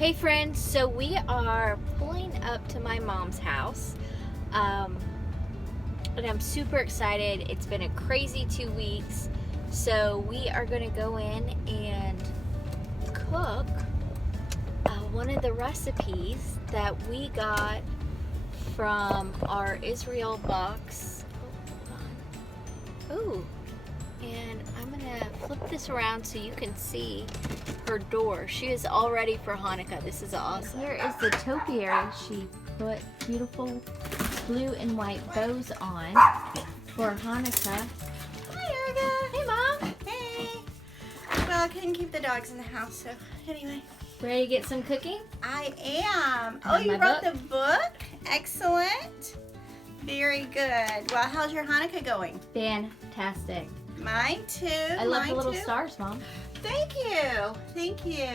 Hey friends, so we are pulling up to my mom's house and I'm super excited. It's been a crazy 2 weeks, so we are going to go in and cook one of the recipes that we got from our Israel box. Oh, hold on. Ooh. And I'm gonna flip this around so you can see her door. She is all ready for Hanukkah. This is awesome. Here is the topiary she put beautiful blue and white bows on for Hanukkah. Hi, Erica. Hey, Mom. Hey. Well, I couldn't keep the dogs in the house, so anyway. Ready to get some cooking? I am. Oh, you wrote the book? Excellent. Very good. Well, how's your Hanukkah going? Fantastic. Mine too. I love the little stars, Mom. Thank you. Thank you.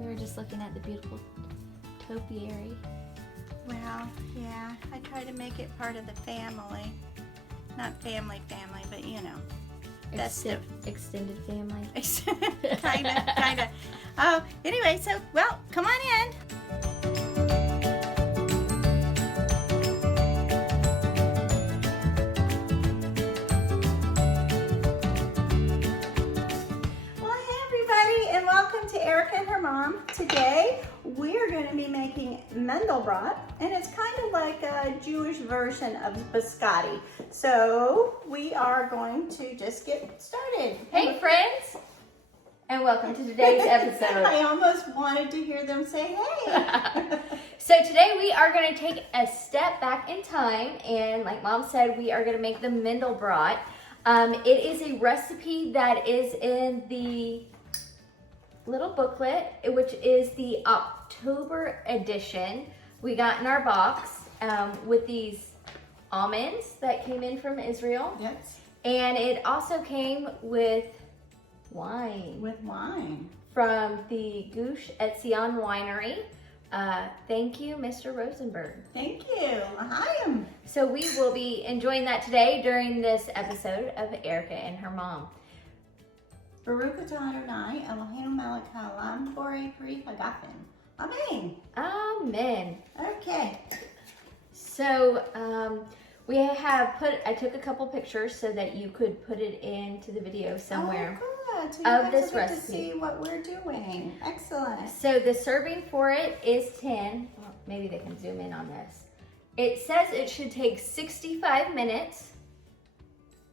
We were just looking at the beautiful topiary. Well, yeah, I try to make it part of the family. Not family, but you know. Extended family. Kinda. Oh, anyway, so, well, come on in. To Erica and her mom. Today we're going to be making Mandelbrot, and it's kind of like a Jewish version of biscotti. So we are going to just get started. Hey friends, and welcome to today's episode. I almost wanted to hear them say hey. So today we are going to take a step back in time, and like Mom said, we are going to make the Mandelbrot. It is a recipe that is in the little booklet, which is the October edition we got in our box with these almonds that came in from Israel. Yes. And it also came with wine. From the Gush Etzion Winery. Thank you, Mr. Rosenberg. Thank you. Hi. So we will be enjoying that today during this episode of Erica and her mom. Baruch atah Adonai, Eloheinu melech haolam, borei pri hagafen. Amen. Amen. Okay. So I took a couple pictures so that you could put it into the video somewhere. Oh, good. So of this will get recipe. To see what we're doing. Excellent. So the serving for it is 10. Well, maybe they can zoom in on this. It says it should take 65 minutes.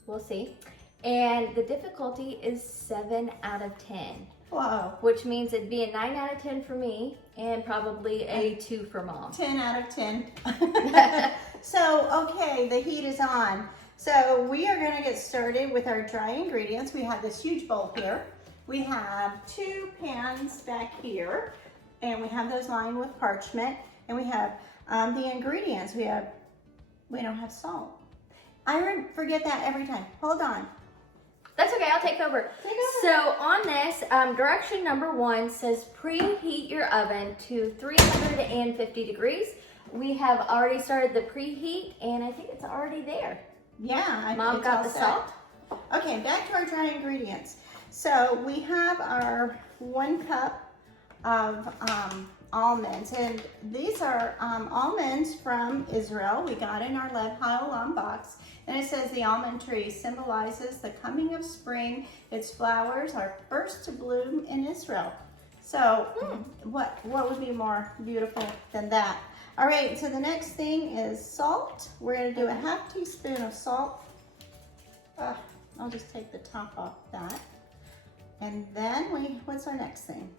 We'll see. And the difficulty is 7 out of 10. Wow. Which means it'd be a 9 out of 10 for me and probably a 2 for Mom. 10 out of 10. So, okay, the heat is on. So we are going to get started with our dry ingredients. We have this huge bowl here. We have 2 pans back here, and we have those lined with parchment. And we have the ingredients. We don't have salt. I forget that every time. Hold on. That's okay, I'll take over. So on this, direction number 1 says preheat your oven to 350 degrees. We have already started the preheat, and I think it's already there. Yeah. Mom got the salt. Okay, back to our dry ingredients. So we have our 1 cup of almonds, and these are almonds from Israel. We got in our Lev HaOlam box, and it says the almond tree symbolizes the coming of spring. Its flowers are first to bloom in Israel. So what would be more beautiful than that? All right, so the next thing is salt. We're going to do a half teaspoon of salt. I'll just take the top off that. And then what's our next thing?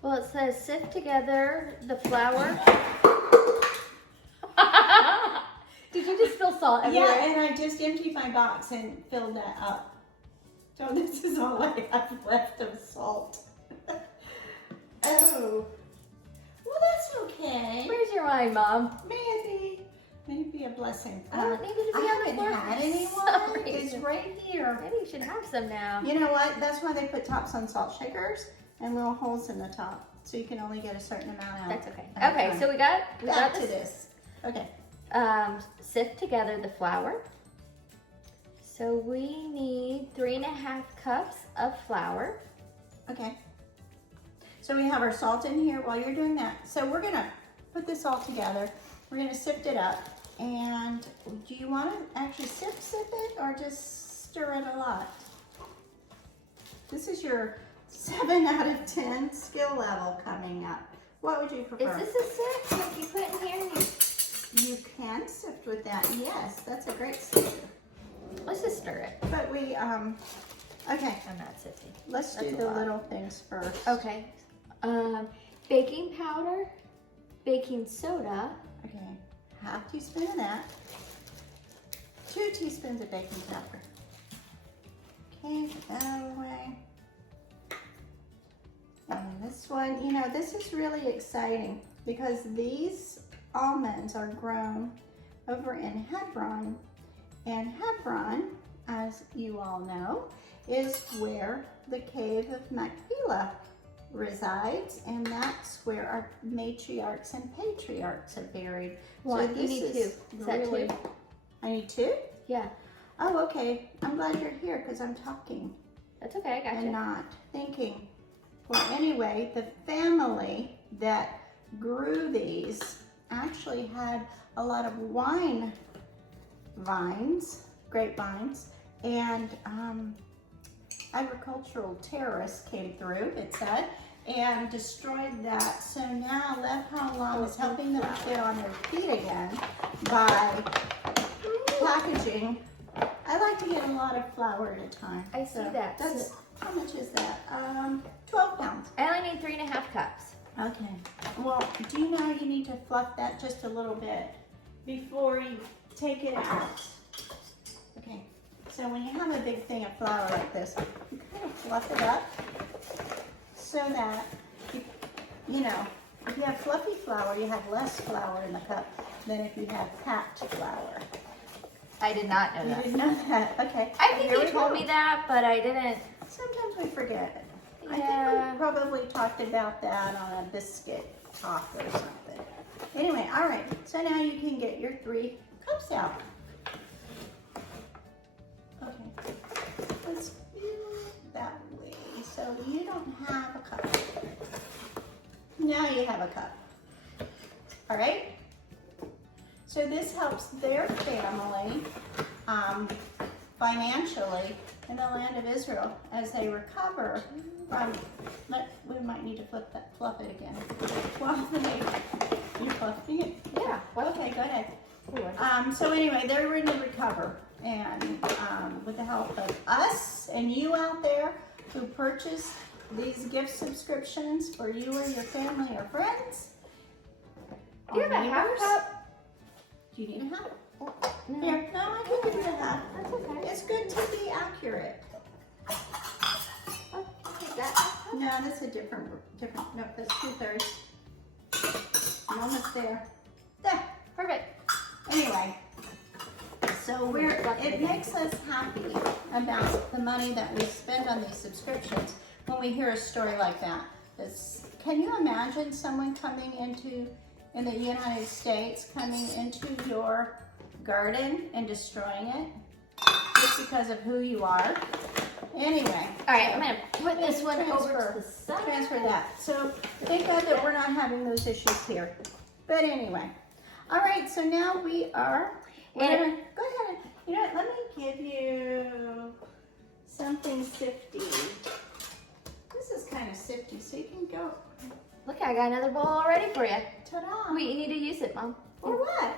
Well, it says sift together the flour. Did you just spill salt everywhere? Yeah, and I just emptied my box and filled that up. So this is all I have left of salt. Oh, well that's okay. Where's your wine, Mom? Maybe a blessing. It needed to be on the floor. I haven't had any Sorry. wine. It's right here. Maybe you should have some now. You know what? That's why they put tops on salt shakers and little holes in the top, so you can only get a certain amount out. That's okay. Okay, so we got back to this. Okay. Sift together the flour. So we need 3.5 cups of flour. Okay. So we have our salt in here while you're doing that. So we're gonna put this all together. We're gonna sift it up. And do you want to actually sip it or just stir it a lot? This is your 7 out of 10 skill level coming up. What would you prefer? Is this a sift like you put in here? You can sift with that. Yes, that's a great sifter. Let's just stir it. But we, okay. I'm not sifting. Let's do That's a the lot. little things first. Okay. Baking powder, baking soda. Okay. 1/2 teaspoon of that. 2 teaspoons of baking powder. Okay, get that out of the way. And this one, you know, this is really exciting because these almonds are grown over in Hebron. And Hebron, as you all know, is where the cave of Machpelah resides, and that's where our matriarchs and patriarchs are buried. What? So You this need is 2. Is that really, 2? I need 2? Yeah. Oh, okay. I'm glad you're here because I'm talking That's okay. I got and you. not thinking. Well, anyway, the family that grew these actually had a lot of wine vines, grapevines, and agricultural terrorists came through, it said, and destroyed that. So now Lev HaOlam is helping them get on their feet again by packaging. I like to get a lot of flour at a time. I see that. That's, how much is that? 12 pounds. I only need 3.5 cups. Okay. Well, do you know you need to fluff that just a little bit before you take it out? Okay. So when you have a big thing of flour like this, you kind of fluff it up so that, you know, if you have fluffy flour, you have less flour in the cup than if you have packed flour. I did not know You that. didn't know that? Okay. I think Here you we told go. me that, but I didn't. Sometimes we forget. I Yeah. think we probably talked about that on a biscuit talk or something. Anyway, all right. So now you can get your 3 cups out. Okay. Let's do it that way. So you don't have a cup. Now you have a cup. All right? So this helps their family financially in the land of Israel as they recover from, we might need to fluff it again. Well, you're fluffing it? Yeah. Okay, go ahead. So anyway, they're going to recover, and with the help of us and you out there who purchased these gift subscriptions for you or your family or friends. Do you have a half neighbors. cup? Do you need a half? No. Here, no, I can give you a half. That's okay. It's good to be accurate. Oh, is that No, that's a different, no, that's 2/3. I'm almost there. There. perfect? Anyway, so it makes us happy about the money that we spend on these subscriptions when we hear a story like that. Can you imagine someone coming in the United States, coming into your garden and destroying it just because of who you are? Anyway. All right, I'm gonna put this one over Transfer. to the side. Transfer that. So thank God that we're not having those issues here. But anyway. All right, so now we are, go ahead. You know what, let me give you something sifty. This is kind of sifty, so you can go, Look, I got another bowl all ready for you. ta-da. Wait, you need to use it, Mom. For what?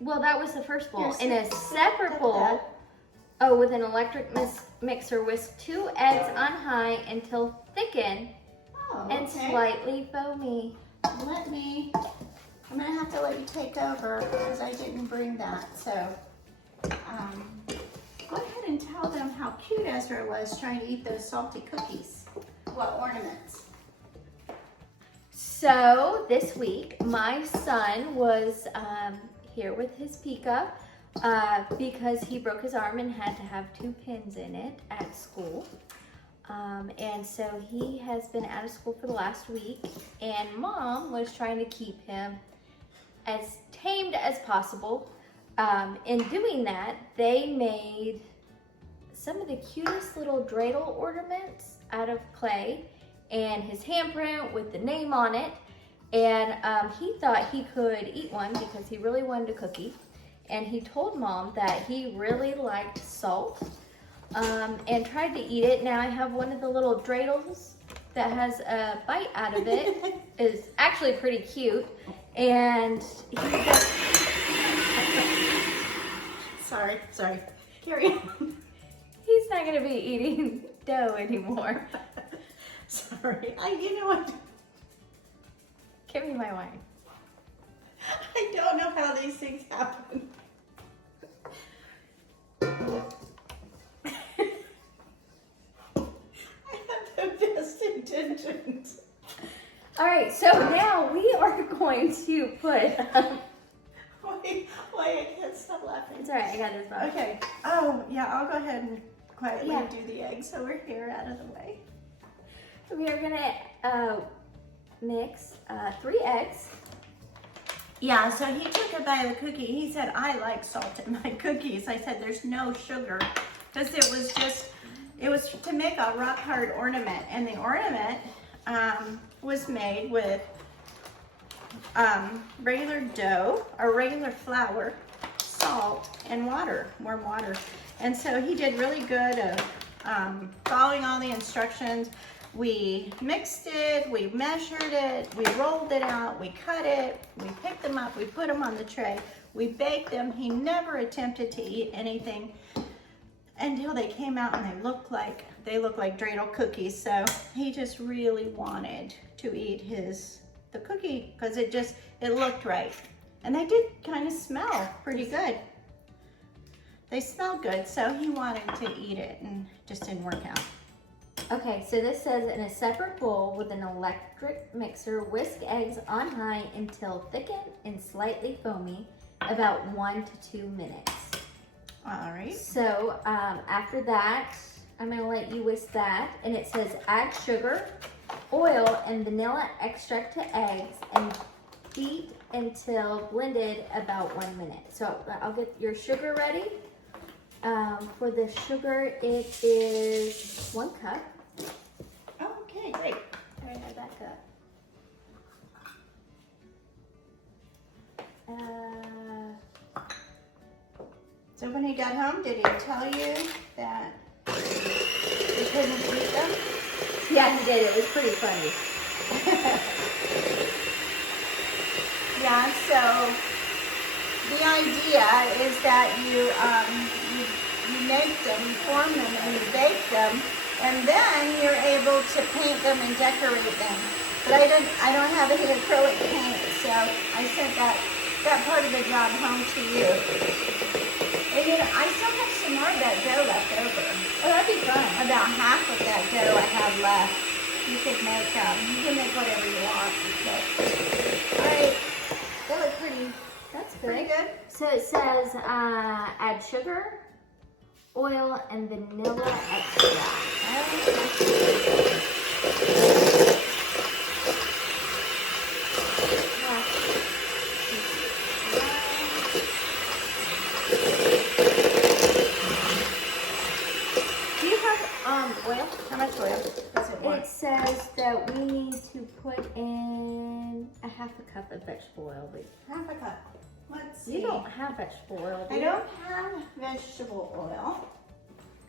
Well, that was the first bowl. Here's In a the- separate the- bowl, with an electric mixer, whisk 2 eggs on high until thickened Oh, and okay. slightly foamy. I'm gonna have to let you take over because I didn't bring that. So, go ahead and tell them how cute Ezra was trying to eat those salty cookies. What ornaments? So this week, my son was here with his Pika because he broke his arm and had to have 2 pins in it at school. And so he has been out of school for the last week, and Mom was trying to keep him as tamed as possible. In doing that, they made some of the cutest little dreidel ornaments out of clay, and his handprint with the name on it. And he thought he could eat one because he really wanted a cookie. And he told Mom that he really liked salt and tried to eat it. Now I have one of the little dreidels that has a bite out of it. It's actually pretty cute. And he just... Sorry. Carry on. He's not gonna be eating dough anymore. Sorry. You know what? Give me my wine. I don't know how these things happen. I have the best intentions. All right, so now we are going to put... Wait, I can't stop laughing. It's all right, I got this box. Okay. Oh, yeah, I'll go ahead and quietly Yeah. do the eggs so we're here out of the way. We are gonna mix 3 eggs. Yeah, so he took a bite of the cookie. He said, I like salt in my cookies. I said, there's no sugar. Because it was to make a rock hard ornament. And the ornament was made with regular dough or regular flour, salt, and water, warm water. And so he did really good of following all the instructions. We mixed it, we measured it, we rolled it out, we cut it, we picked them up, we put them on the tray, we baked them. He never attempted to eat anything until they came out and they looked like dreidel cookies. So he just really wanted to eat the cookie because it looked right. And they did kind of smell pretty good. They smelled good, so he wanted to eat it and just didn't work out. Okay, so this says in a separate bowl with an electric mixer, whisk eggs on high until thickened and slightly foamy, about 1 to 2 minutes. All right. So after that, I'm gonna let you whisk that, and it says add sugar, oil, and vanilla extract to eggs, and beat until blended about 1 minute. So I'll get your sugar ready. For the sugar, it is 1 cup. Okay, great. All right, I back up. So when he got home, did he tell you that he couldn't eat them? Yeah, he did. It was pretty funny. Yeah, so the idea is that you make them, you form them, and you bake them, and then you're able to paint them and decorate them. But I don't have any acrylic paint, so I sent that part of the job home to you. And I still have some more of that dough left over. Oh, that'd be fun. About half of that dough I have left. You can make whatever you want. But, all right, that looks pretty. That's good. Pretty good. So it says add sugar, oil, and vanilla extract. Do you have oil? How much oil does it want? It says that we need to put in a half a cup of vegetable oil. Half a cup. Let's see. You don't have vegetable oil, do I you? don't have vegetable oil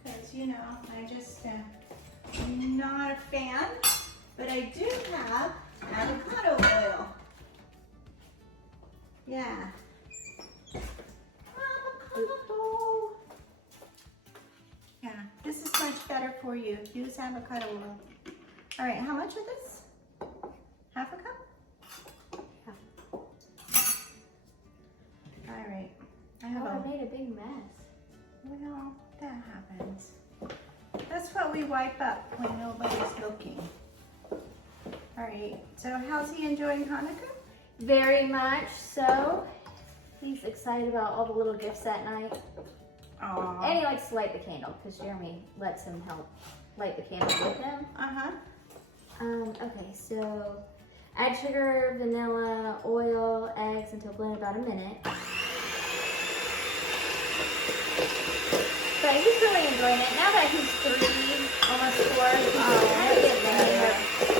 because, I just am not a fan, but I do have avocado oil. Yeah. Avocado. Yeah, this is much better for you. Use avocado oil. All right, how much of this? Half a cup? All right. I made a big mess. Well, that happens. That's what we wipe up when nobody's looking. All right, so how's he enjoying Hanukkah? Very much so. He's excited about all the little gifts that night. Aww. And he likes to light the candle because Jeremy lets him help light the candle with him. Uh-huh. Okay, so add sugar, vanilla, oil, eggs until blended about a minute. But he's really enjoying it. Now that he's 3, almost 4, he's kind of getting the hang of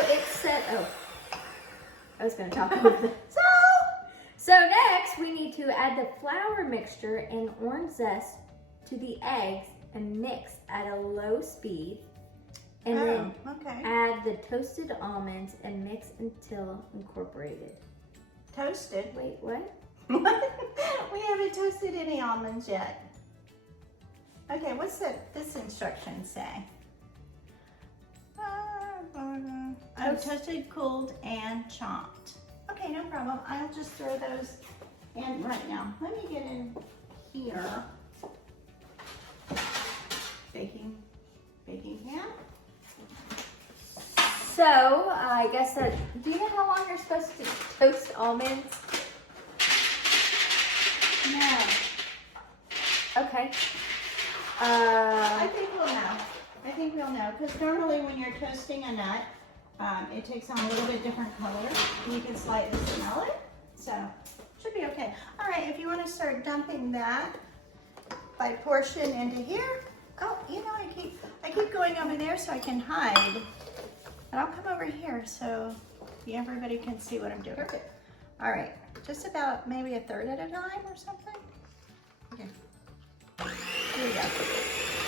it said, oh, I was going to talk about that. So next we need to add the flour mixture and orange zest to the eggs and mix at a low speed. And then add the toasted almonds and mix until incorporated. Toasted? Wait, what? We haven't toasted any almonds yet. Okay, what's this instruction say? Oh, toasted, cooled, and chopped. Okay, no problem. I'll just throw those in right now. Let me get in here. Baking pan. So, I guess that, do you know how long you're supposed to toast almonds? No. Okay. I think we'll know. I think we'll know, because normally when you're toasting a nut, it takes on a little bit different color. You can slightly smell it, so should be okay. All right, if you want to start dumping that by portion into here. Oh, you know, I keep going over there so I can hide. And I'll come over here so everybody can see what I'm doing. Perfect. All right, just about maybe a third at a time or something. Okay. Here we go.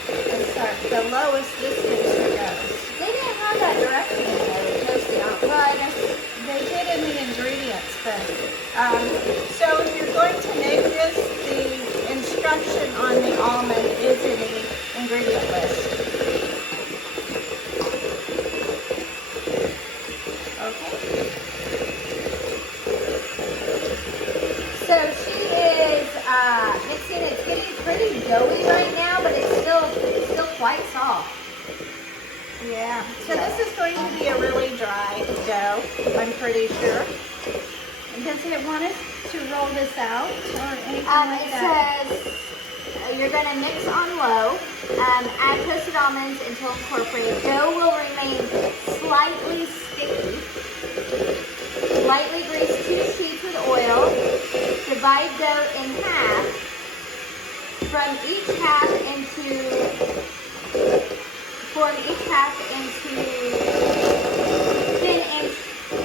Let's start the lowest this mixture goes. They didn't have that direction in there, toasted almonds. They did in the ingredients, but so if you're going to make this, the instruction on the almond is in the ingredient list. Okay. So she is mixing. It's getting pretty doughy right now, but it's still quite soft. Yeah. So this is going to be a really dry dough, I'm pretty sure. And does it want us to roll this out or anything like that? It says you're going to mix on low. Add toasted almonds until incorporated. Dough will remain slightly sticky. Lightly grease 2 sheets with oil. Divide dough in half. Form each half into 10-inch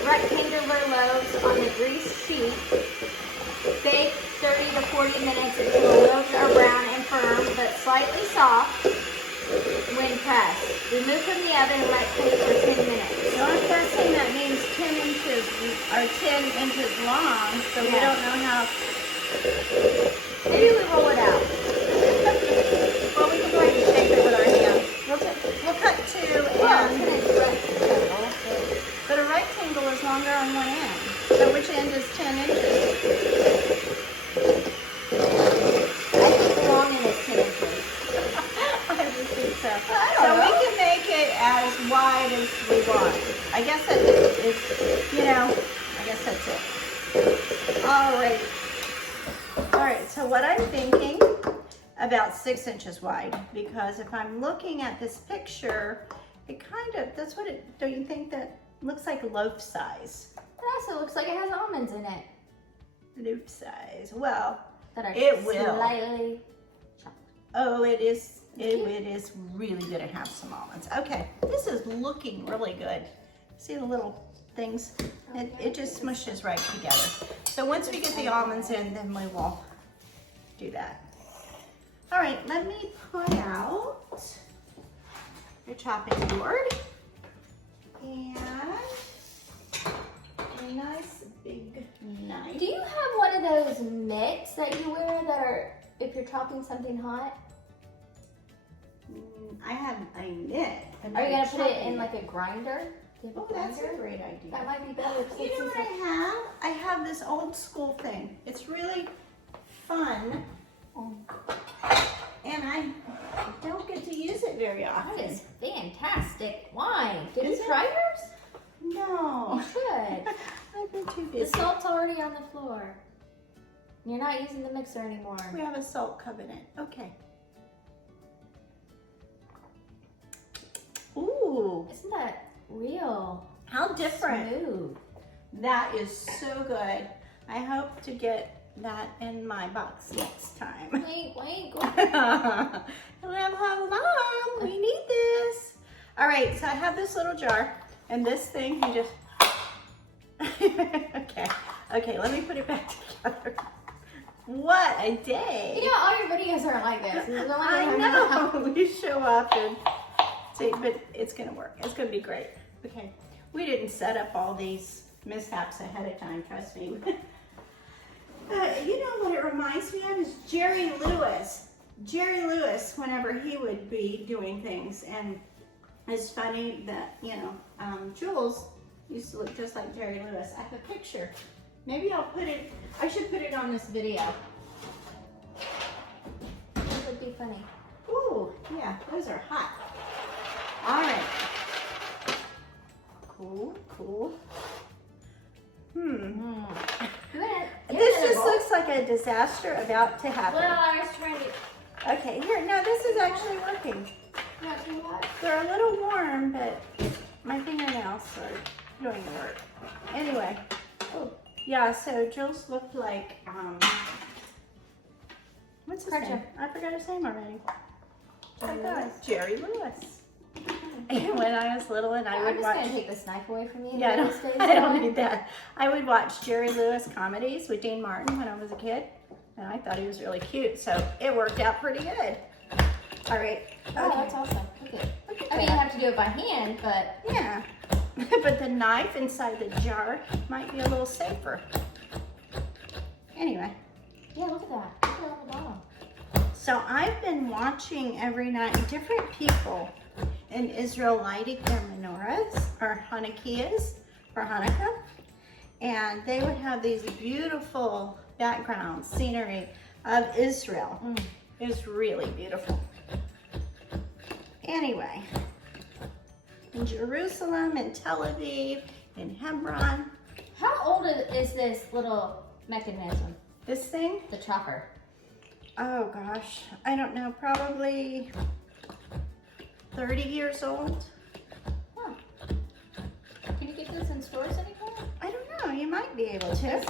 rectangular loaves on the greased sheet. Bake 30 to 40 minutes until the loaves are brown and firm but slightly soft when pressed. Remove from the oven and let cool for 10 minutes. The only person that means 10 inches or 10 inches long, so we don't know how. Maybe we roll it out. Well, we can go ahead and shape it with our hand. We'll cut 2 ends, but a rectangle is longer on one end. So which end is 10 inches? I think the long end is 10 inches. I would think so. So we can make it as wide as we want. I guess that is, I guess that's it. All right. All right, so what I'm thinking, about 6 inches wide, because if I'm looking at this picture, it kind of, don't you think that looks like loaf size? It also looks like it has almonds in it. Loaf size, well, That are it will. slightly chopped. Oh, it is really gonna have some almonds. Okay, this is looking really good. See the little things? It just smushes right together. So once we get the almonds in, then we will do that. All right, let me put out your chopping board and a nice big knife. Do you have one of those mitts that you wear that are, if you're chopping something hot? I have a mitt. Are you gonna put it in like a grinder? Oh, that's a great idea. That might be better. You know what I have? I have this old school thing. It's really fun. And I don't get to use it very often. That is fantastic. Why? Did you Is it? try yours? No. You should. I've been too The busy. salt's already on the floor. You're not using the mixer anymore. We have a salt covenant. Okay. Ooh, Isn't that real? how different. Smooth. That is so good. I hope to get that in my box next time. Wait. Lev HaOlam, we need this. All right, so I have this little jar. And this thing, you just, okay, let me put it back together. What a day. You know, all your videos aren't like this. This is the only I one know, you show up and see, but it's gonna work. It's gonna be great. Okay, we didn't set up all these mishaps ahead of time, trust me. You know what it reminds me of is Jerry Lewis. Jerry Lewis, whenever he would be doing things, and it's funny that, you know, Jules used to look just like Jerry Lewis. I have a picture. Maybe I'll put it, I should put it on this video. That would be funny. Ooh, yeah, those are hot. All right. Cool, cool. This just looks like a disaster about to happen. Well, I was trying to. Okay, here, no, this is actually working. Not too hot. They're a little warm, but my fingernails are doing the work. Anyway, oh, yeah, so Jules looked like, what's his name? I forgot his name already. Jerry Lewis. And when I was little and I would watch... I'm just going to take this knife away from you. Yeah, I don't need that. I would watch Jerry Lewis comedies with Dean Martin when I was a kid. And I thought he was really cute, so it worked out pretty good. All right. Oh, that's awesome. Okay. I mean, you have to do it by hand, but... Yeah. But the knife inside the jar might be a little safer. Anyway. Yeah, look at that. Look at it on the bottom. So I've been watching every night different people in Israel lighting their menorahs or Hanukkahs for Hanukkah. And they would have these beautiful background scenery of Israel. It was really beautiful. Anyway, in Jerusalem, in Tel Aviv, in Hebron. How old is this little mechanism? This thing? The chopper. Oh gosh, I don't know, probably 30 years old. Huh. Can you get this in stores anymore? I don't know, you might be able to.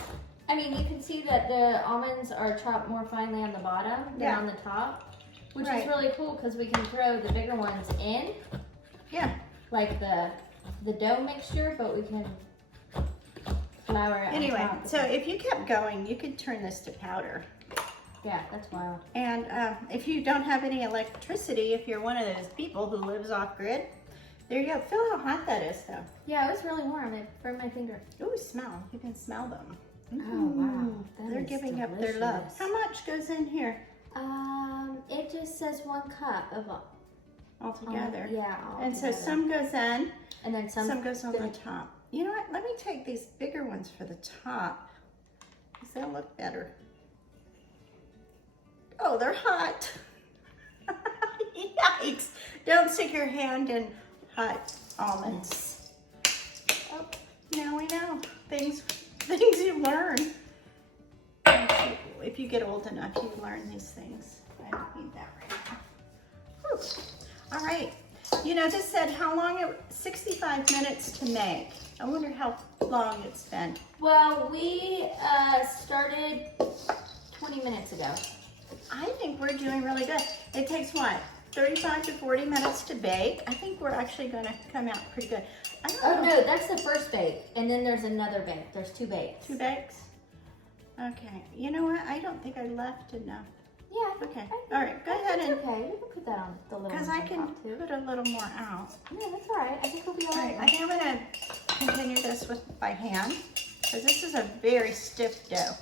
I mean, you can see that the almonds are chopped more finely on the bottom than on the top, which is really cool because we can throw the bigger ones in. Yeah. Like the dough mixture, but we can flour it. Anyway, on top. so if you kept going, you could turn this to powder. Yeah, that's wild. And if you don't have any electricity, if you're one of those people who lives off grid, there you go. Feel how hot that is, though. Yeah, it was really warm. It burned my finger. Ooh, smell. You can smell them. Oh, wow. They're giving up their love. How much goes in here? It just says 1 cup of altogether. Yeah, and so some goes in, and then some goes on the top. You know what? Let me take these bigger ones for the top, because they'll look better. Oh, they're hot. Yikes. Don't stick your hand in hot almonds. Oh, now we know. Things you learn. If you get old enough, you learn these things. I don't need that right now. Whew. All right. You know, this said how long 65 minutes to make. I wonder how long it's been. Well, we started 20 minutes ago. I think we're doing really good. It takes what? 35 to 40 minutes to bake. I think we're actually going to come out pretty good. I don't know. Oh no, that's the first bake, and then there's another bake. There's 2 bakes. 2 bakes? Okay. You know what? I don't think I left enough. Yeah. Okay. All right. Go ahead and. Okay, you can put that on the little. Because I can put a little more out. Yeah, that's all right. I think we'll be all right. I think I'm going to continue this by hand, because this is a very stiff dough.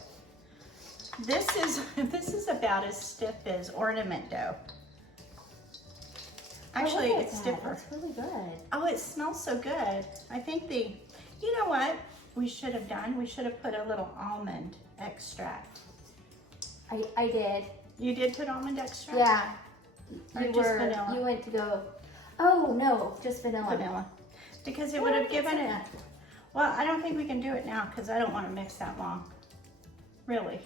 This is about as stiff as ornament dough. Actually, it's stiffer. That's really good. Oh, it smells so good. I think you know what we should have done? We should have put a little almond extract. I did. You did put almond extract? Yeah. Or just vanilla? You went to go, oh no, just vanilla. Vanilla. Because it would have given it, well, I don't think we can do it now because I don't want to mix that long. Really.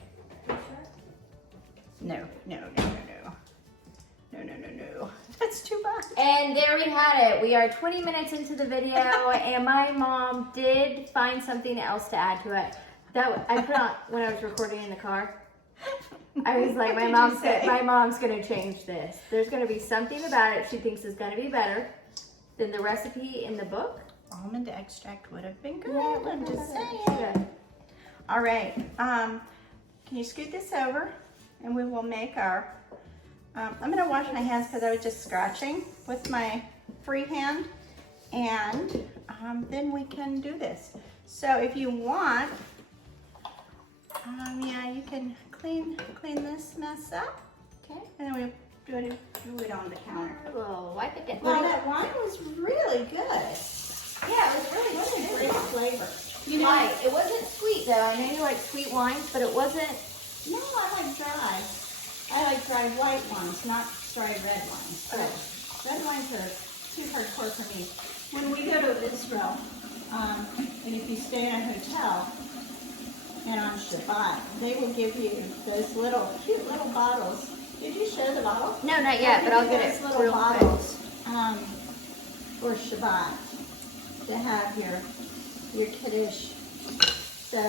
You sure? No. That's too much. And there we had it. We are 20 minutes into the video, and my mom did find something else to add to it. That I put on when I was recording in the car. I was like, my mom's gonna change this. There's gonna be something about it she thinks is gonna be better than the recipe in the book. almond extract would have been good. Yeah, I'm just saying. Good. All right, can you scoot this over and we will make our, I'm gonna wash my hands because I was just scratching with my free hand, and then we can do this. So if you want, yeah, you can clean this mess up, okay? And then we do it on the counter. We'll wipe it down. Well, that wine was really good. Yeah, it was really What a good. great flavor. You like, it wasn't sweet though. I know you like sweet wines, but it wasn't. No, I like dry. I like dry white wines, not dry red wines. So red wines are too hardcore for me. When we go to Israel, and if you stay in a hotel and on Shabbat, they will give you those cute little bottles. Did you show the bottle? No, not yet, but I'll get it Those little real quick. bottles for Shabbat to have your kiddush. So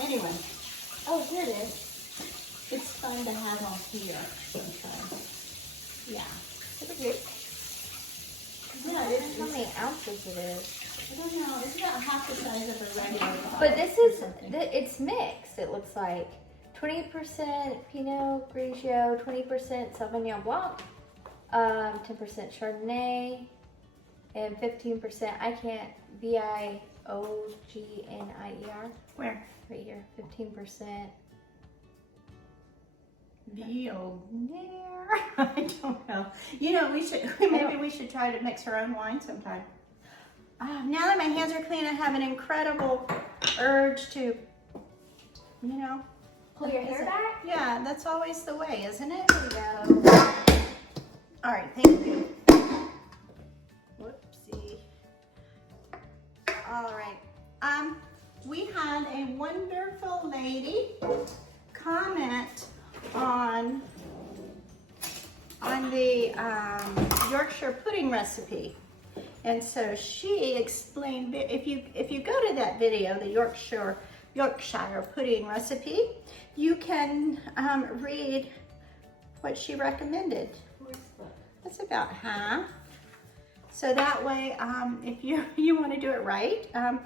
anyway, oh here it is. It's fun to have on here sometimes. Yeah. Super cute. Yeah, I don't know how many ounces it is. I don't know. It's about half the size of a regular bottle. But this is, it's mixed, it looks like. 20% Pinot Grigio, 20% Sauvignon Blanc, 10% Chardonnay, and 15%, I can't, Viognier. Where? Right here, 15%. Viognier. I don't know. You know, maybe we should try to mix our own wine sometime. Now that my hands are clean, I have an incredible urge to, you know. Pull your hair back? Yeah, that's always the way, isn't it? There we go. All right, thank you. Whoopsie. All right. We had a wonderful lady comment on the Yorkshire pudding recipe, and so she explained. If you go to that video, the Yorkshire pudding recipe, you can read what she recommended. That's about half. So that way, if you want to do it right, and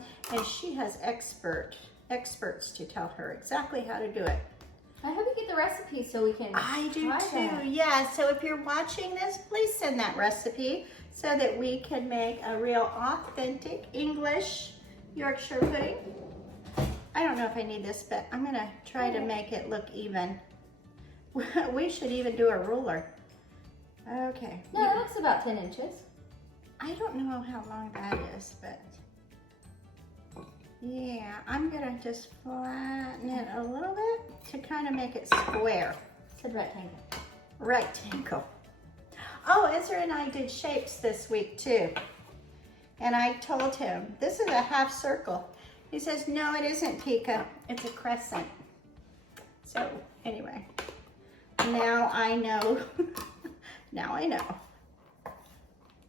she has experts to tell her exactly how to do it. I hope you get the recipe so we can I do try too, that. yeah. So if you're watching this, please send that recipe so that we can make a real authentic English Yorkshire pudding. I don't know if I need this, but I'm gonna try to make it look even. We should even do a ruler. Okay. No, that looks about 10 inches. I don't know how long that is, but yeah, I'm gonna just flatten it a little bit to kind of make it square. It's a rectangle. Rectangle. Oh, Ezra and I did shapes this week too. And I told him, this is a half circle. He says, no, it isn't, Pika. It's a crescent. So anyway, now I know. Now I know.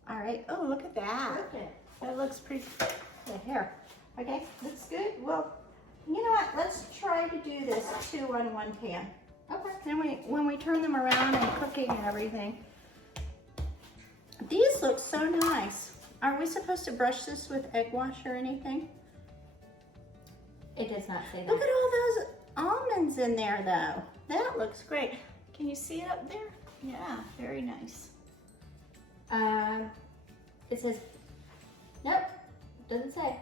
All right. Oh, look at that. Okay. That looks pretty good. Here. Okay, looks good. Well, you know what? Let's try to do this 2 on 1 pan. Okay. Then when we turn them around and cooking and everything. These look so nice. Are we supposed to brush this with egg wash or anything? It does not say that. Look at all those almonds in there though. That looks great. Can you see it up there? Yeah, very nice. It says, nope, doesn't say.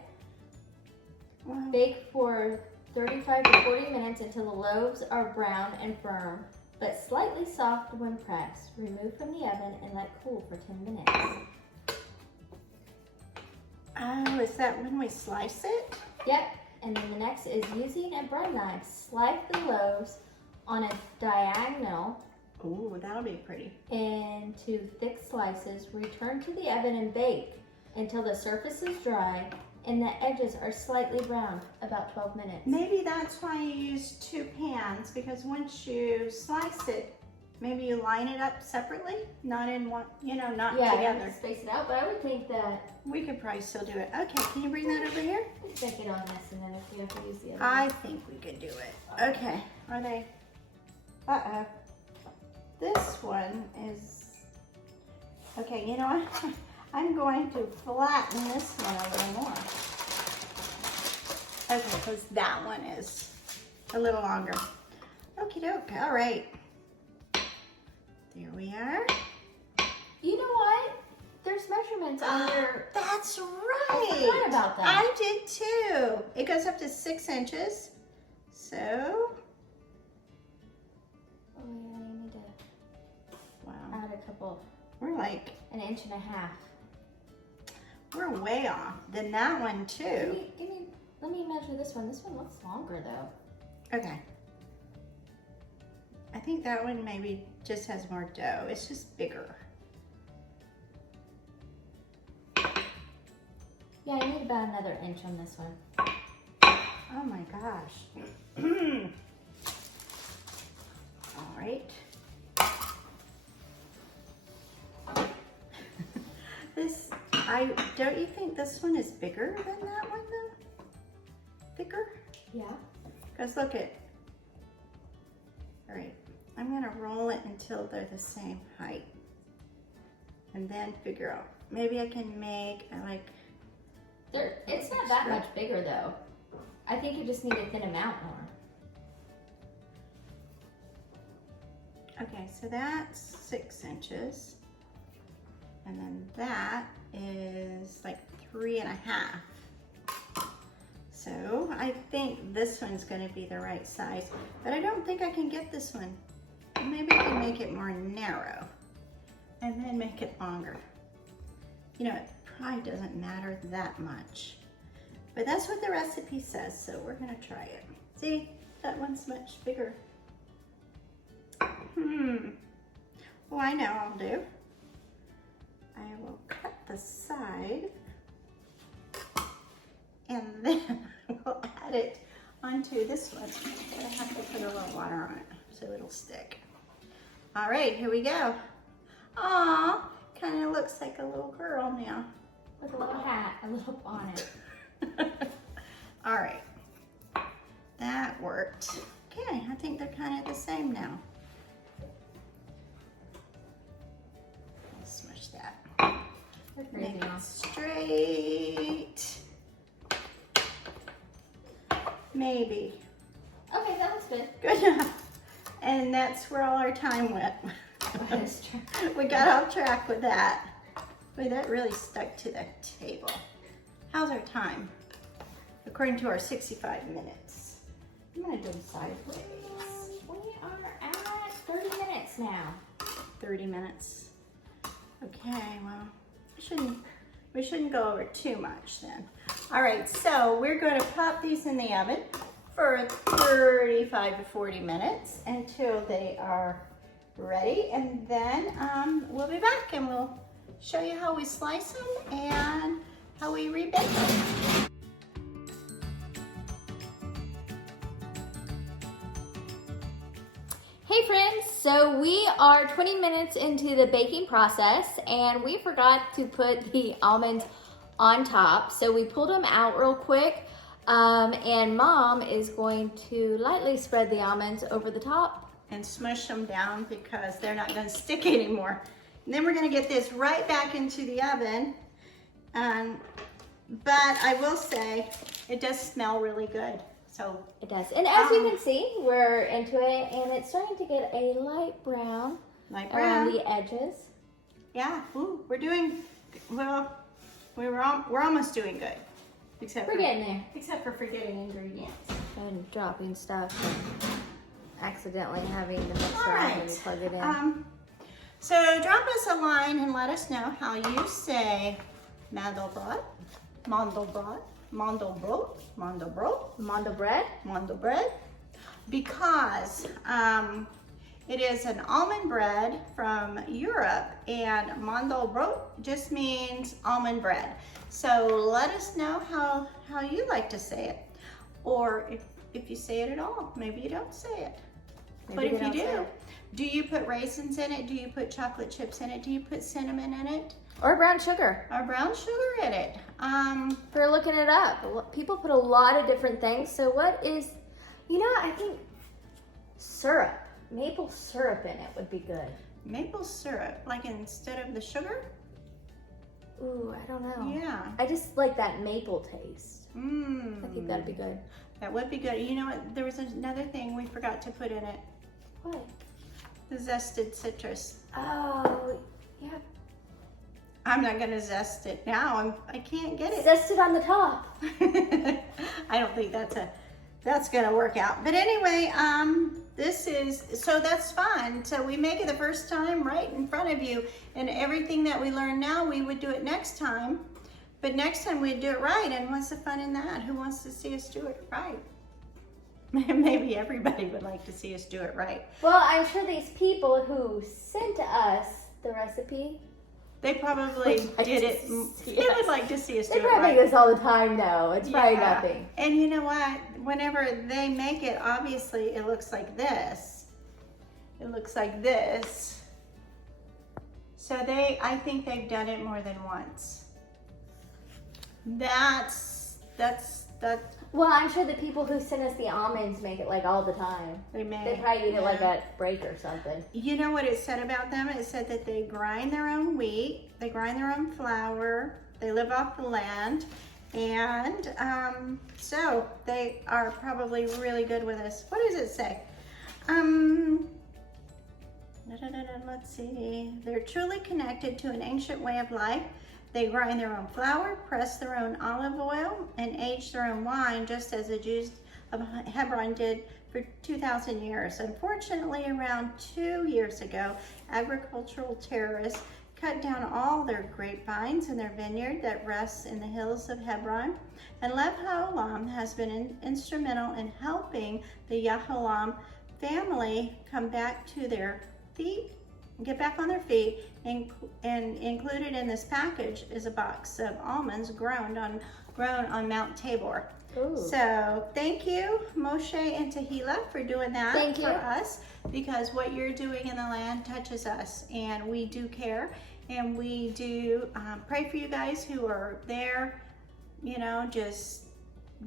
Wow. Bake for 35 to 40 minutes until the loaves are brown and firm, but slightly soft when pressed. Remove from the oven and let cool for 10 minutes. Oh, is that when we slice it? Yep, and then the next is using a bread knife. Slice the loaves on a diagonal Ooh, that'll be pretty. into thick slices. Return to the oven and bake until the surface is dry and the edges are slightly browned, about 12 minutes. Maybe that's why you use 2 pans, because once you slice it, maybe you line it up separately, not in one, not Yeah, you have together. to space it out, but I would think that We could probably still do it. Okay, can you bring that over here? take it on this and then if you have to use the other I think we could do it. Okay, are they? Uh-oh. This one is, okay, you know what? I'm going to flatten this one a little more. Okay, because that one is a little longer. Okie doke, all right. There we are. You know what? There's measurements on your... That's right. I forgot about that. I did too. It goes up to 6 inches. So. Oh yeah, you need to add a couple. We're like. 1.5 inches. We're way off. Then that one too. Let me measure this one. This one looks longer though. Okay. I think that one maybe just has more dough. It's just bigger. Yeah, I need about another inch on this one. Oh my gosh. All right. Don't you think this one is bigger than that one though? Bigger? Yeah. Because look at. All right, I'm gonna roll it until they're the same height. And then figure out, maybe I can make it's not that much bigger though. I think you just need a thin amount more. Okay, so that's 6 inches. And then that is like 3.5. So I think this one's gonna be the right size, but I don't think I can get this one. Maybe I can make it more narrow and then make it longer. You know, it probably doesn't matter that much, but that's what the recipe says, so we're gonna try it. See, that one's much bigger. Well, I know I'll do. I will cut the side and then we'll add it onto this one. I have to put a little water on it so it'll stick. All right, here we go. Aw, kind of looks like a little girl now. With a little hat, a little bonnet. All right, that worked. Okay, I think they're kind of the same now. Smush that. Make it straight. Maybe. Okay, that looks good. Good enough. And that's where all our time went. That is true. We got off track with that. Boy, that really stuck to the table. How's our time? According to our 65 minutes. I'm gonna do them sideways. We are at 30 minutes now. 30 minutes. Okay, well, we shouldn't go over too much then. All right, so we're going to pop these in the oven for 35 to 40 minutes until they are ready, and then we'll be back and we'll show you how we slice them and how we rebake them. Hey friends, so we are 20 minutes into the baking process and we forgot to put the almonds on top. So we pulled them out real quick and Mom is going to lightly spread the almonds over the top. And smush them down because they're not going to stick anymore. And then we're going to get this right back into the oven. But I will say it does smell really good. So it does. And as you can see, we're into it and it's starting to get a light brown around the edges. Yeah, ooh, we're doing, well, we're almost doing good. Except we're getting there. Except for forgetting ingredients. And dropping stuff and accidentally having the mixer on when you plug it in. So drop us a line and let us know how you say Mandelbrot, Mandelbrot, Mandelbrot, Mandelbrot, Mandelbread, because it is an almond bread from Europe, and Mandelbrot just means almond bread. So let us know how you like to say it, or if you say it at all. Maybe you don't say it. But if you do you put raisins in it? Do you put chocolate chips in it? Do you put cinnamon in it? Or brown sugar. Or brown sugar in it. For looking it up. People put a lot of different things. So what is, I think syrup, maple syrup in it would be good. Maple syrup, like instead of the sugar? Ooh, I don't know. Yeah. I just like that maple taste. Mmm. I think that'd be good. That would be good. You know what? There was another thing we forgot to put in it. What? The zested citrus. Oh, yeah. I'm not gonna zest it now. I can't get it. Zest it on the top. I don't think that's gonna work out. But anyway, so that's fun. So we make it the first time right in front of you, and everything that we learn now, we would do it next time. But next time we'd do it right, and what's the fun in that? Who wants to see us do it right? Maybe everybody would like to see us do it right. Well, I'm sure these people who sent us the recipe, They probably did it. They would like to see us do they it probably right. make this all the time though. It's probably nothing. And you know what? Whenever they make it, obviously it looks like this. It looks like this. So I think they've done it more than once. That's Well, I'm sure the people who sent us the almonds make it like all the time. they They probably eat it like at break or something. You know what it said about them? It said that they grind their own wheat, they grind their own flour, they live off the land, and so they are probably really good with us. What does it say? Let's see. They're truly connected to an ancient way of life. They grind their own flour, press their own olive oil, and age their own wine, just as the Jews of Hebron did for 2,000 years. Unfortunately, around 2 years ago, agricultural terrorists cut down all their grapevines in their vineyard that rests in the hills of Hebron. And Lev HaOlam has been instrumental in helping the HaOlam family come back to their feet, get back on their feet, and included in this package is a box of almonds grown on Mount Tabor. Ooh. So thank you, Moshe and Tehillah, for doing that for us, because what you're doing in the land touches us, and we do care, and we do pray for you guys who are there, you know, just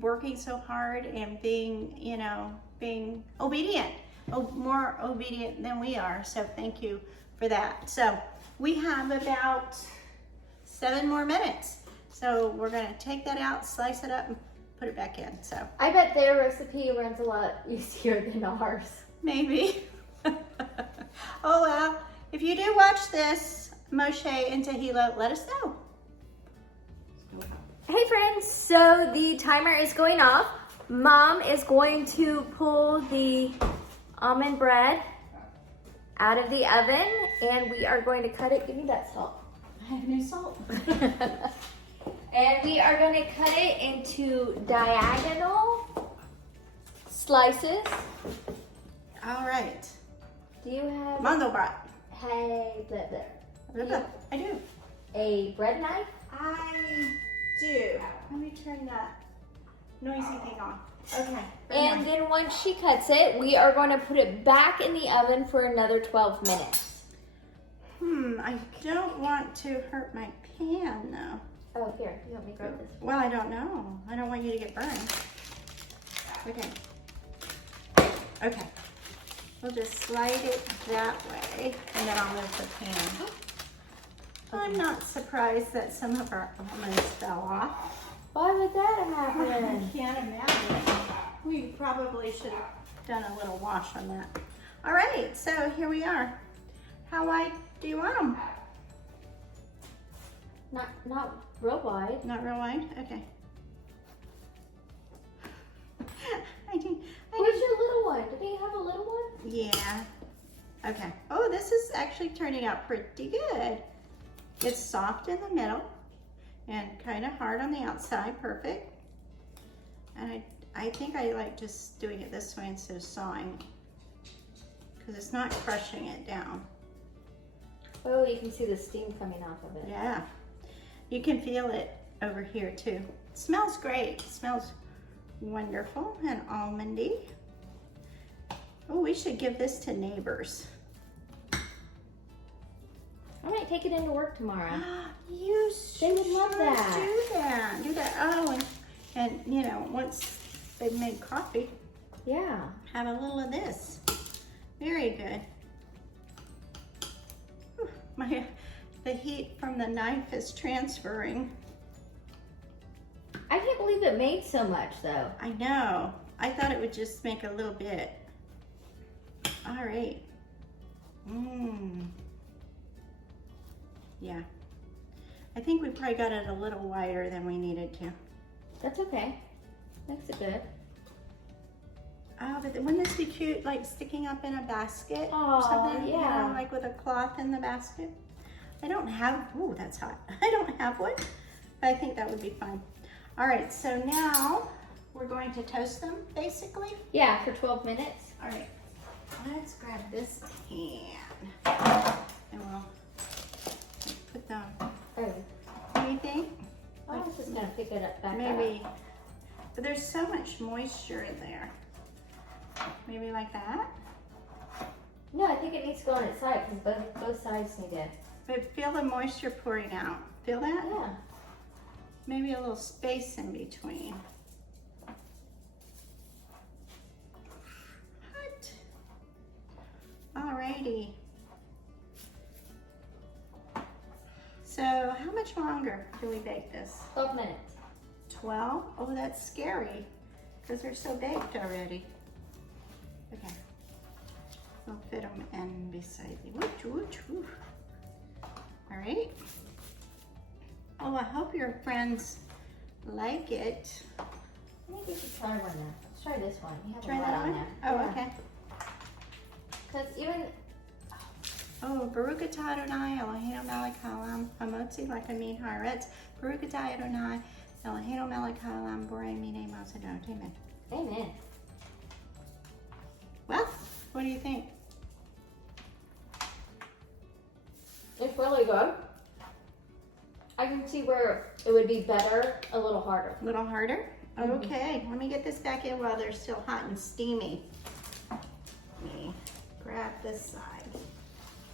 working so hard and being, you know, being obedient, more obedient than we are. So thank you for that. So we have about 7 more minutes. So we're gonna take that out, slice it up, and put it back in. So I bet their recipe runs a lot easier than ours. maybe. Oh well, if you do watch this, Moshe and Tehillah, let us know. Hey friends, so the timer is going off. Mom is going to pull the almond bread out of the oven, and we are going to cut it. Give me that salt. I have no salt. And we are going to cut it into diagonal slices. All right. Do you have Mandelbrot. I do. A bread knife? I do. Let me turn that noisy thing on. Okay. And then once she cuts it, we are going to put it back in the oven for another 12 minutes. I don't want to hurt my pan though. Oh, here, you want me to grab this? Well, I don't know. I don't want you to get burned. Okay. Okay. We'll just slide it that way, and then I'll move the pan. I'm not surprised that some of our almonds fell off. Why would that I happen? can't imagine. We probably should have done a little wash on that. All right, so here we are. How wide do you want them? Not real wide. Not real wide? Okay. Where's your little one? Did you have a little one? Yeah. Okay. Oh, this is actually turning out pretty good. It's soft in the middle and kind of hard on the outside. Perfect. And I think I like just doing it this way instead of sawing, because it's not crushing it down. Oh, you can see the steam coming off of it. Yeah. You can feel it over here too. It smells great. It smells wonderful and almondy. Oh, we should give this to neighbors. I might take it into work tomorrow. You They would love that. Do that. Do that. Oh, and you know, once they've made coffee, Yeah. have a little of this. Very good. Whew, the heat from the knife is transferring. I can't believe it made so much though. I know. I thought it would just make a little bit. All right. Yeah. I think we probably got it a little wider than we needed to. That's okay. Makes it good. Oh, but wouldn't this be cute, like sticking up in a basket Oh, or something? yeah. You know, like with a cloth in the basket. I don't have, ooh, that's hot. I don't have one, but I think that would be fun. All right, so now we're going to toast them, basically. Yeah, for 12 minutes. All right, let's grab this pan and we'll put them. Oh, What do you think? I was just gonna pick it up back Maybe, but there's so much moisture in there. Maybe like that. No, I think it needs to go on its side because both sides need it. But feel the moisture pouring out. Feel that? Yeah. Maybe a little space in between. Hot. Alrighty. So how much longer do we bake this? 12 minutes. 12? Oh, that's scary because they're so baked already. Okay. We'll fit them in beside the wooch, wooch, wooch. All right. Oh, I hope your friends like it. I think we should try one now. Let's try this one. You have Try a lot that on one? there. Oh, Yeah. okay. Because even, Oh, Baruch atah Adonai, Eloheinu melech haolam, hamotzi lakamin haaretz, Baruch atah Adonai, Eloheinu melech haolam, borei minei mosadot. Amen. amen. Well, what do you think? It's really good. I can see where it would be better a little harder. A little harder? Okay, let me get this back in while they're still hot and steamy. Let me grab this side.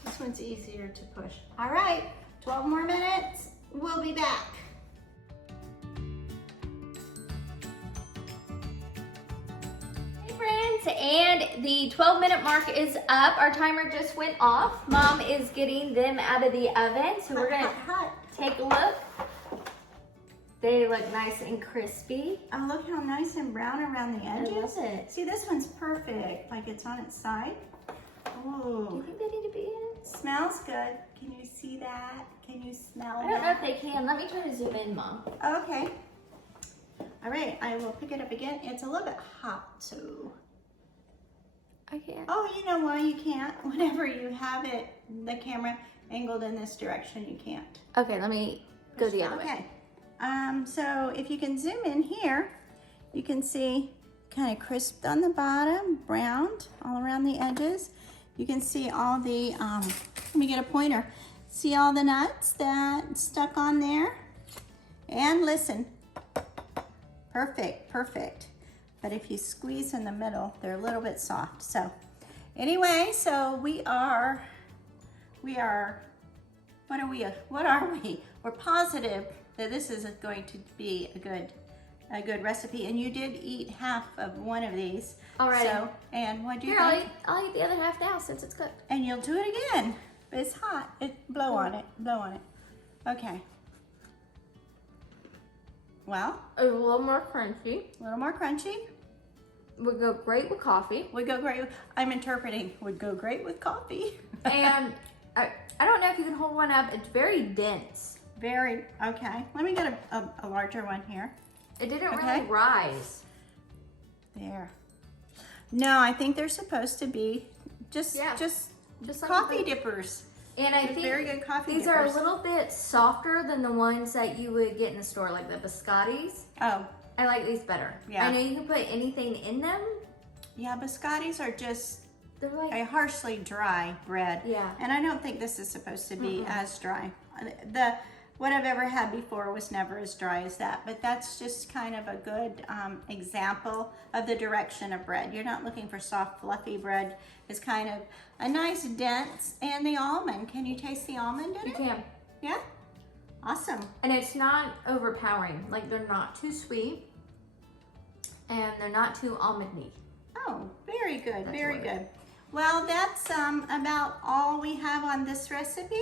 This one's easier to push. All right, 12 more minutes. We'll be back. Hey friends, and the 12-minute mark is up. Our timer just went off. Mom is getting them out of the oven, so we're gonna hot. take a look. They look nice and crispy. Oh, look how nice and brown around the edges. love it. See, this one's perfect. Like it's on its side. Do you Ooh, think they need to be in? smells good. Can you see that? Can you smell I don't know if that? they can. Let me try to zoom in, Mom. Okay. All right, I will pick it up again. It's a little bit hot, so. I can't. Oh, you know why you can't? Whenever you have it, the camera angled in this direction, you can't. Okay, let me go the other way. Okay. So if you can zoom in here, you can see kind of crisped on the bottom, browned all around the edges. You can see all the, let me get a pointer. See all the nuts that stuck on there? And listen, perfect, perfect. But if you squeeze in the middle, they're a little bit soft. So anyway, so we are, what are we? We're positive that this is going to be a good recipe. And you did eat half of one of these. Alrighty. So, and what do you Here, think? I'll eat the other half now since it's cooked. And you'll do it again. It's hot. Blow on it. Blow on it. Okay. Well, A little more crunchy. a little more crunchy. Would go great with coffee. Would go great. I'm interpreting. Would go great with coffee. And I don't know if you can hold one up. It's very dense. Very, okay. Let me get a larger one here. It didn't Okay. really rise. There. No, I think they're supposed to be just Just like coffee the- dippers. And I They're think very good coffee these dippers. are a little bit softer than the ones that you would get in the store, like the biscottis. Oh, I like these better. Yeah. I know you can put anything in them. yeah, biscottis are just They're like, a harshly dry bread. yeah. And I don't think this is supposed to be as dry. What I've ever had before was never as dry as that, but that's just kind of a good example of the direction of bread. You're not looking for soft, fluffy bread. It's kind of a nice dense, and the almond. Can you taste the almond in You it? can. Yeah? Awesome. And it's not overpowering. Like they're not too sweet and they're not too almondy. Oh, very good, That's very what it good. Well, that's about all we have on this recipe.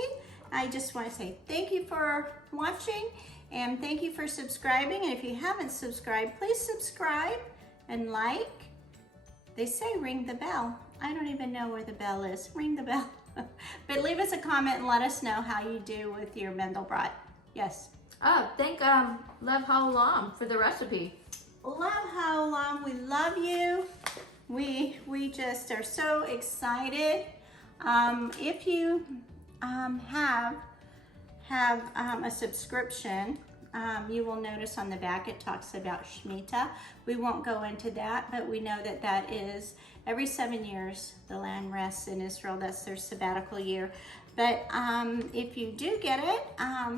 I just want to say thank you for watching and thank you for subscribing. And if you haven't subscribed, please subscribe and like. They say ring the bell. I don't even know where the bell is. Ring the bell. But leave us a comment and let us know how you do with your Mandelbrot. Yes. Oh, thank Lev HaOlam for the recipe. Lev HaOlam, we love you. We just are so excited. If you have a subscription, you will notice on the back it talks about Shemitah. We won't go into that, but we know that that is every 7 years the land rests in Israel. That's their sabbatical year. But if you do get it,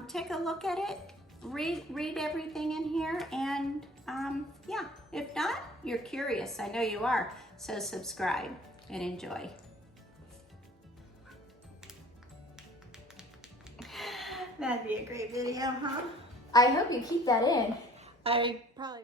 take a look at it, read everything in here, and yeah, if not, you're curious. I know you are. So subscribe and enjoy. That'd be a great video, huh? I hope you keep that in. I probably